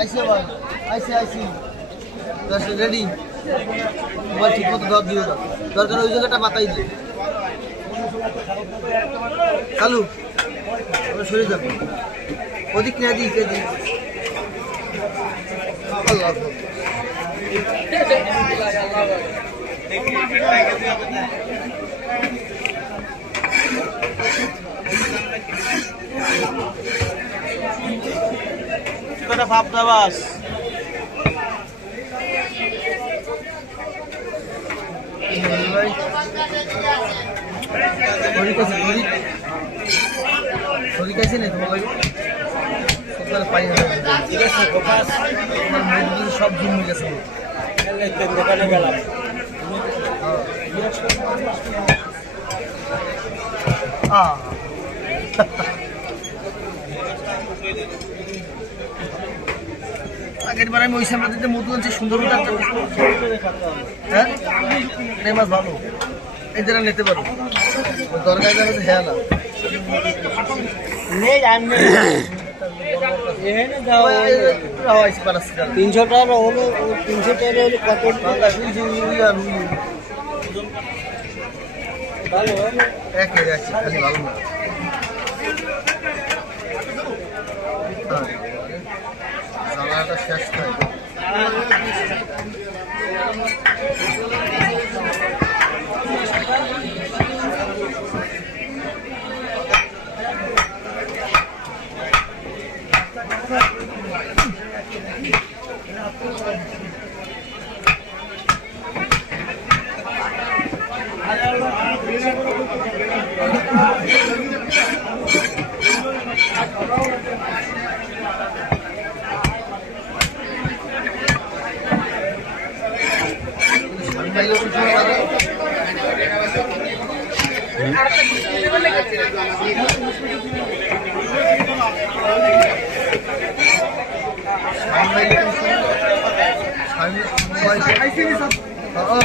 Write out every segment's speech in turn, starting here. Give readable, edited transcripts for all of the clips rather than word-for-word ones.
আইসি আবার আইসি ready mobile ঠিক মতো ধর দিয়ে দাও দরকার ওই জায়গাটা মাথায় দিই চালু সরে যাবো ওদিক না দিই কে দিই আল্লাহ কটা ভাবনা বাস শরীর কাছে নেই তোমার পাই না ঠিক আছে তোমার মুরগি সব ঘুম গেছে দোকানে গেলাম আগের বার আমি ওই সামনে মধু আনছি সুন্দর হ্যাঁ এই মাছ ভালো এই যারা নিতে পারো দরকার হচ্ছে হ্যাঁ না 300 টাকা হলো 300 টাকা হলে কত ভালো খালি ভালো না জ্বালাটা শেষ হয়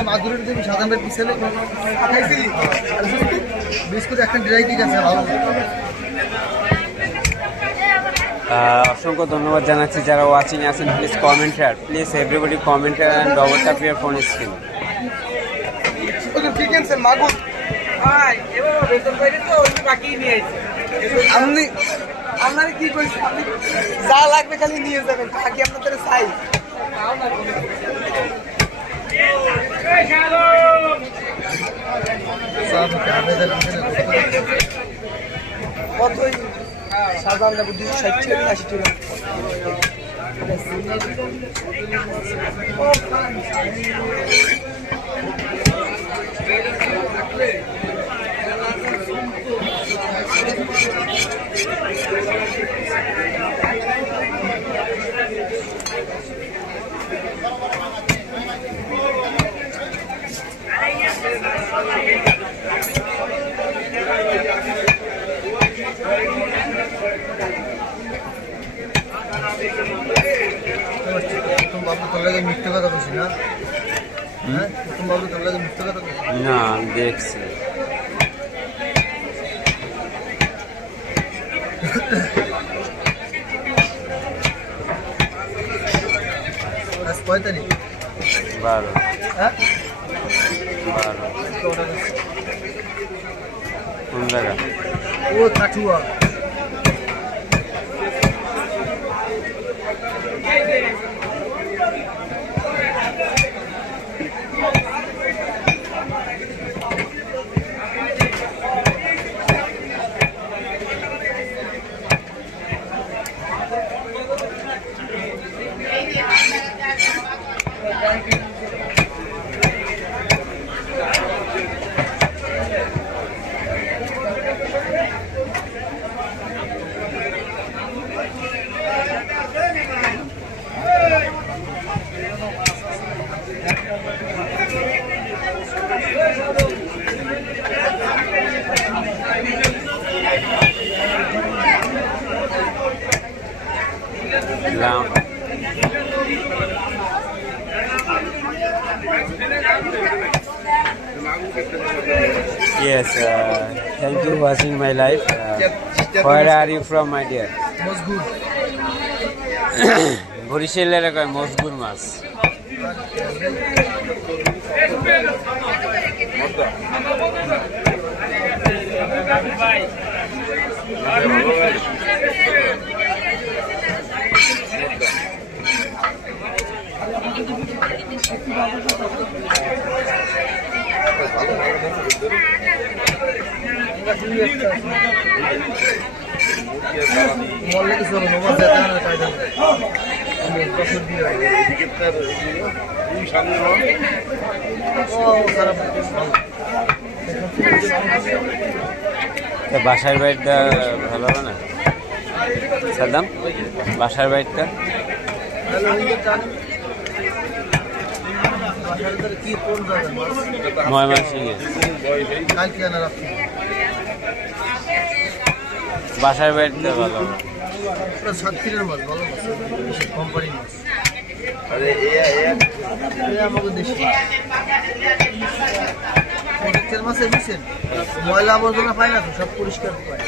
মাদুরের তুমি সাধারণ পিছনে বিস্কুট একটা ড্রাই কেক আছে ভালো অসংখ্য ধন্যবাদ জানাচ্ছি যারা ওয়াচিং আছেন please comment here please everybody comment here and double tap your phone screen আপনার কি কইছে আপনি যা লাগবে খালি নিয়ে যাবেন বাকি আপনাদের চাই কতই সাধারণ 260 টাকা 80 টাকা মিথ্যে কথা বলছি না হ্যাঁ প্রথম বাবু তোর লাগে মিথ্যে কথা বলছি না দেখছি আজ 5 তারিখ 12 হ্যাঁ 12 কোন জায়গা ও Kathua Yes, thank you for watching my life. Where are you from, my dear? Was good. বরিশালের কয় মজগুর মাছ। মরলে কিছু হবে না, মাছ যেতে হবে না, তাই যাবে। আমি বছর দিয়ে আছি। ও, খারাপ না, ভালো। তা বাসার বাড়িটা ভালো হবে না সাদ্দাম? বাসার বাড়িটা হ্যালো, হিন্দু চান? বাসার ভিতরে কি কোন জায়গার মাছ? ময়মনসিংহে। কালকে আনা রাখছি। বাসার বাড়িটা ভালো হবে। ওটা সাতক্ষীরের মাছ, ভালো মাছ, বেশি কোম্পানির মাছ। এই আমাকে দেশি তেল মাছে বুঝছেন, ময়লা আবর্জনা পায় না তো, সব পরিষ্কার পায়।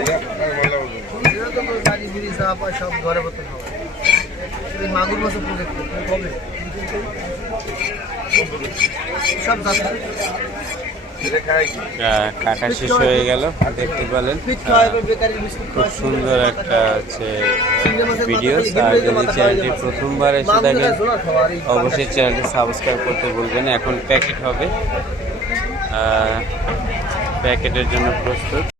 এরা তো গাড়ি গুড়ি যা পায় সব ঘরে বসে খাওয়া। এই মাগুর মাছের প্রজেক্ট কবে সব যাচ্ছে। কাটা শেষ হয়ে গেল, দেখতে পেলেন। পিঠ খাওয়া এবার বেকারি বিস্কুট খুব খাওয়া। সুন্দর একটা হচ্ছে ভিডিও। আর যদি চ্যানেলটি প্রথমবার এসে থাকেন অবশ্যই চ্যানেলটি সাবস্ক্রাইব করতে ভুলবেন না। এখন প্যাকেট হবে, প্যাকেটের জন্য প্রস্তুত।